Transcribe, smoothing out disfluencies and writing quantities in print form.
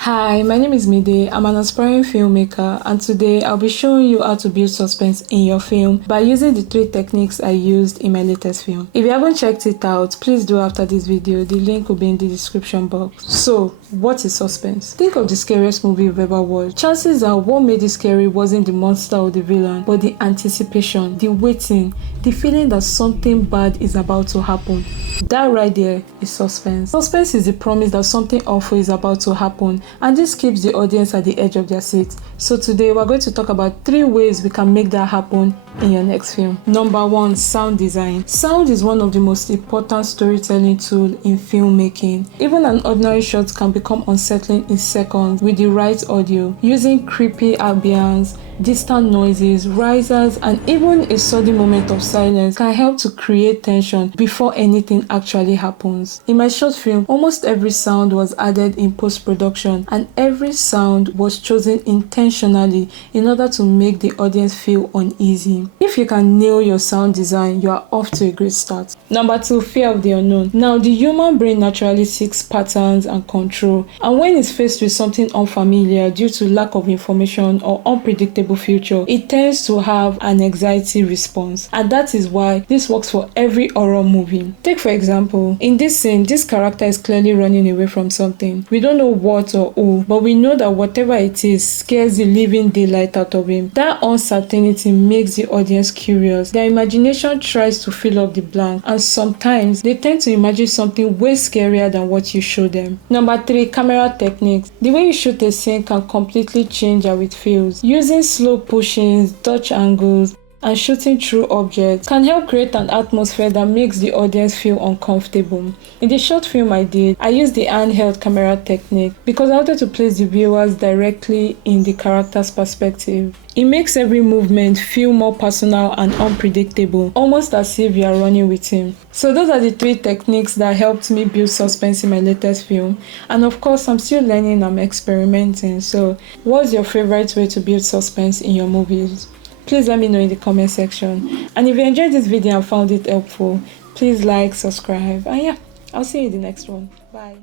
Hi, my name is Mide. I'm an aspiring filmmaker, and today I'll be showing you how to build suspense in your film by using the 3 techniques I used in my latest film. If you haven't checked it out, please do after this video. The link will be in the description box. So, what is suspense? Think of the scariest movie you've ever watched. Chances are what made it scary wasn't the monster or the villain, but the anticipation, the waiting, the feeling that something bad is about to happen. That right there is suspense. Suspense is the promise that something awful is about to happen, and this keeps the audience at the edge of their seats. So today we're going to talk about 3 ways we can make that happen in your next film. Number 1, sound design. Sound is one of the most important storytelling tools in filmmaking. Even an ordinary shot can become unsettling in seconds with the right audio. Using creepy ambience, distant noises, risers, and even a sudden moment of silence can help to create tension before anything actually happens. In my short film, almost every sound was added in post-production, and every sound was chosen intentionally in order to make the audience feel uneasy. If you can nail your sound design, you are off to a great start. Number 2, fear of the unknown. Now, the human brain naturally seeks patterns and control, and when it's faced with something unfamiliar due to lack of information or unpredictable future, it tends to have an anxiety response, and that is why this works for every horror movie. Take for example, in this scene, this character is clearly running away from something. We don't know what or who, but we know that whatever it is scares the living daylight out of him. That uncertainty makes the audience curious. Their imagination tries to fill up the blank, and sometimes they tend to imagine something way scarier than what you show them. Number 3, camera techniques. The way you shoot a scene can completely change how it feels. Using slow pushings, dodge angles, and shooting through objects can help create an atmosphere that makes the audience feel uncomfortable. In the short film I did, I used the handheld camera technique because I wanted to place the viewers directly in the character's perspective. It makes every movement feel more personal and unpredictable, almost as if you are running with him. So those are the 3 techniques that helped me build suspense in my latest film. And of course, I'm still learning, I'm experimenting. So what's your favorite way to build suspense in your movies? Please let me know in the comment section. And if you enjoyed this video and found it helpful, please like, subscribe, and yeah, I'll see you in the next one. Bye.